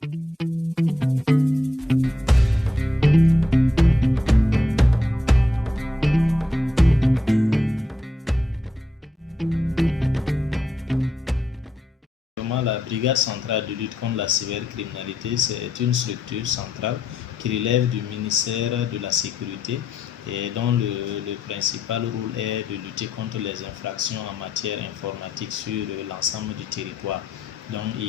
La Brigade centrale de lutte contre la cybercriminalité, c'est une structure centrale qui relève du ministère de la Sécurité et dont le principal rôle est de lutter contre les infractions en matière informatique sur l'ensemble du territoire. Donc,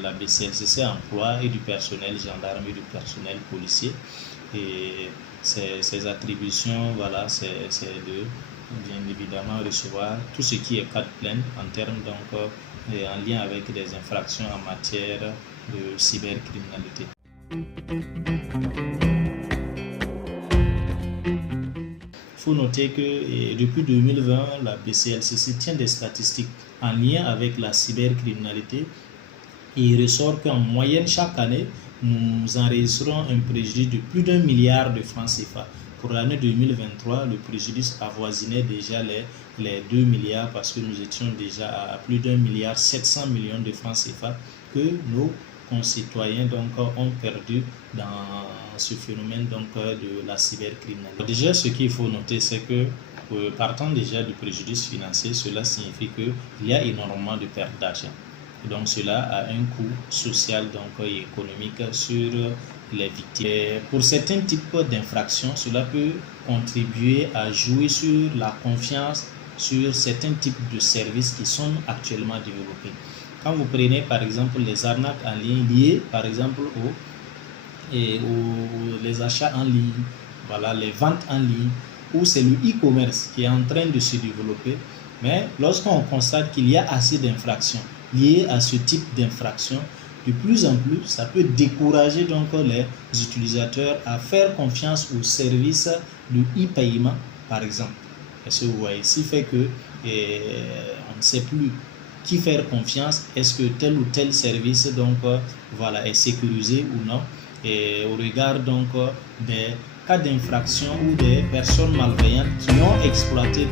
la BCLCC emploie et du personnel gendarme et du personnel policier. Et ses attributions, voilà, c'est de bien évidemment recevoir tout ce qui est cas de plainte en termes en lien avec des infractions en matière de cybercriminalité. Il faut noter que depuis 2020, la BCLCC tient des statistiques en lien avec la cybercriminalité. Il ressort qu'en moyenne chaque année, nous enregistrons un préjudice de plus d'1 milliard de francs CFA. Pour l'année 2023, le préjudice avoisinait déjà les 2 milliards parce que nous étions déjà à plus d'1 milliard 700 millions de francs CFA que nos concitoyens ont perdu dans ce phénomène de la cybercriminalité. Déjà, ce qu'il faut noter, c'est que partant déjà du préjudice financier, cela signifie qu'il y a énormément de pertes d'argent. Donc cela a un coût social et économique sur les victimes. Pour certains types d'infractions, cela peut contribuer à jouer sur la confiance sur certains types de services qui sont actuellement développés. Quand vous prenez par exemple les arnaques en ligne liées par exemple les achats en ligne, voilà, les ventes en ligne, où c'est le e-commerce qui est en train de se développer, mais lorsqu'on constate qu'il y a assez d'infractions liées à ce type d'infraction, de plus en plus, ça peut décourager les utilisateurs à faire confiance aux services de e-paiement, par exemple. Parce que vous voyez, ce fait que on ne sait plus qui faire confiance, est-ce que tel ou tel service voilà, est sécurisé ou non, et au regard des cas d'infraction ou des personnes malveillantes qui ont exploité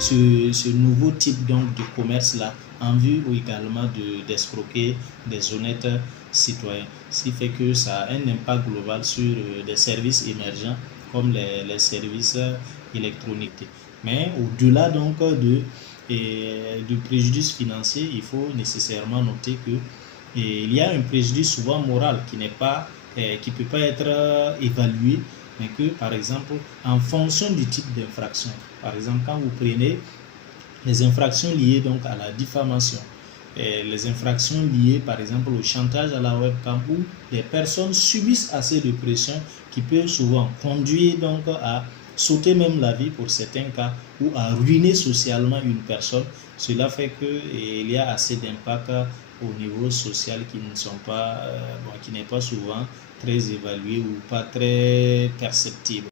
ce nouveau type de commerce-là en vue ou également d'escroquer des honnêtes citoyens. Ce qui fait que ça a un impact global sur des services émergents comme les services électroniques. Mais au-delà du préjudice financier, il faut nécessairement noter que il y a un préjudice souvent moral qui ne peut pas être évalué, mais que par exemple en fonction du type d'infraction, par exemple quand vous prenez les infractions liées à la diffamation, les infractions liées par exemple au chantage à la webcam, où les personnes subissent assez de pression qui peut souvent conduire à sauter même la vie pour certains cas ou à ruiner socialement une personne. Cela fait qu'il y a assez d'impact au niveau social qui n'est pas souvent très évalué ou pas très perceptible.